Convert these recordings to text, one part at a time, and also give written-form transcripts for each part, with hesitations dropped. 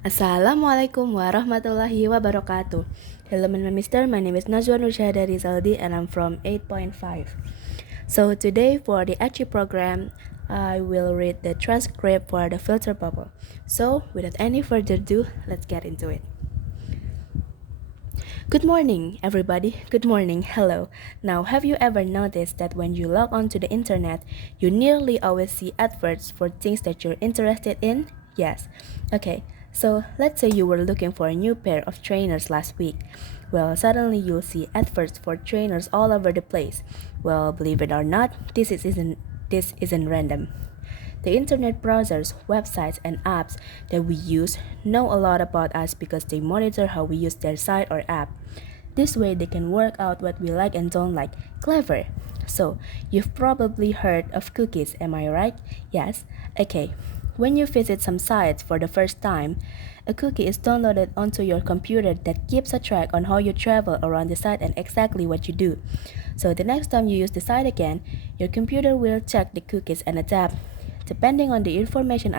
Assalamualaikum warahmatullahi wabarakatuh. Hello, Mr. My name is Nazwa nurshahida and I'm from 8.5. So today for the ACHI program, I will read the transcript for the filter bubble. So without any further ado, let's get into it. Good morning, everybody. Good morning. Hello. Now, have you ever noticed that when you log onto the internet, you nearly always see adverts for things that you're interested in? Yes. Okay. So, let's say you were looking for a new pair of trainers last week. Well, suddenly you'll see adverts for trainers all over the place. Well, believe it or not, this isn't random. The internet browsers, websites, and apps that we use know a lot about us because they monitor how we use their site or app. This way, they can work out what we like and don't like. Clever! So, you've probably heard of cookies, am I right? Yes? Okay. When you visit some sites for the first time, a cookie is downloaded onto your computer that keeps a track on how you travel around the site and exactly what you do. So the next time you use the site again, your computer will check the cookies and adapt depending on the information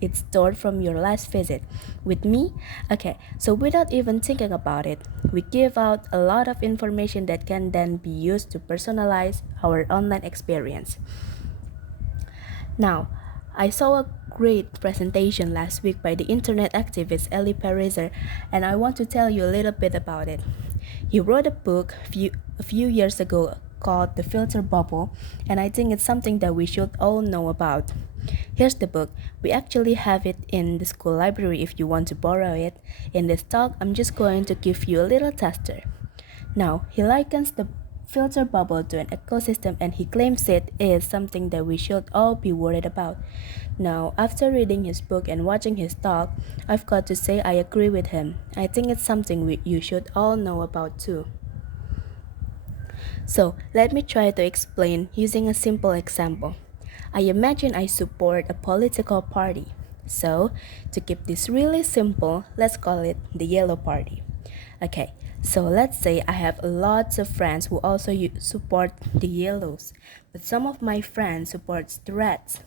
it's stored from your last visit. With me? Okay, so without even thinking about it, we give out a lot of information that can then be used to personalize our online experience. Now, I saw a great presentation last week by the internet activist Ellie Pariser, and I want to tell you a little bit about it. He wrote a book a few years ago called The Filter Bubble, and I think it's something that we should all know about. Here's the book. We actually have it in the school library if you want to borrow it. In this talk, I'm just going to give you a little tester. Now, he likens the filter bubble to an ecosystem and he claims it is something that we should all be worried about. Now, after reading his book and watching his talk, I've got to say I agree with him. I think it's something you should all know about too. So, let me try to explain using a simple example. I imagine I support a political party. So, to keep this really simple, let's call it the Yellow Party. Okay, so let's say I have lots of friends who also support the yellows, but some of my friends supports the reds.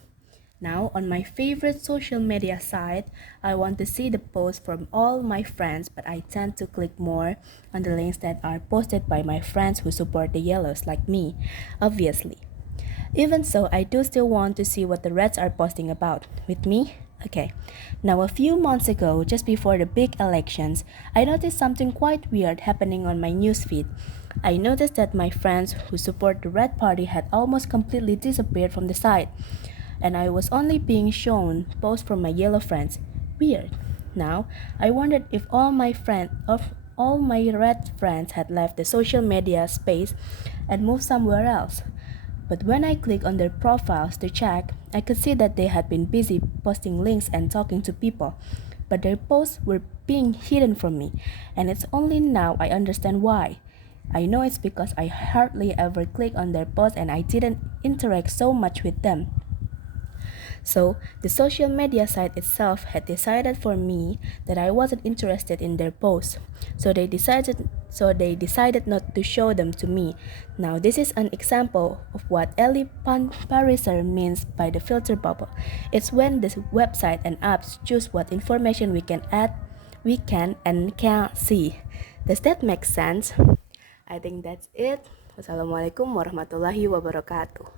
Now, on my favorite social media site, I want to see the posts from all my friends, but I tend to click more on the links that are posted by my friends who support the yellows like me, obviously. Even so, I do still want to see what the Reds are posting about. With me? Okay. Now, a few months ago, just before the big elections, I noticed something quite weird happening on my newsfeed. I noticed that my friends who support the Red Party had almost completely disappeared from the site, and I was only being shown posts from my yellow friends. Weird. Now, I wondered if all my red friends had left the social media space and moved somewhere else. But when I clicked on their profiles to check, I could see that they had been busy posting links and talking to people. But their posts were being hidden from me, and it's only now I understand why. I know it's because I hardly ever click on their posts and I didn't interact so much with them. So, the social media site itself had decided for me that I wasn't interested in their posts. So they decided not to show them to me. Now, this is an example of what Ellie Pariser means by the filter bubble. It's when the website and apps choose what information we can and can't see. Does that make sense? I think that's it. Wassalamualaikum warahmatullahi wabarakatuh.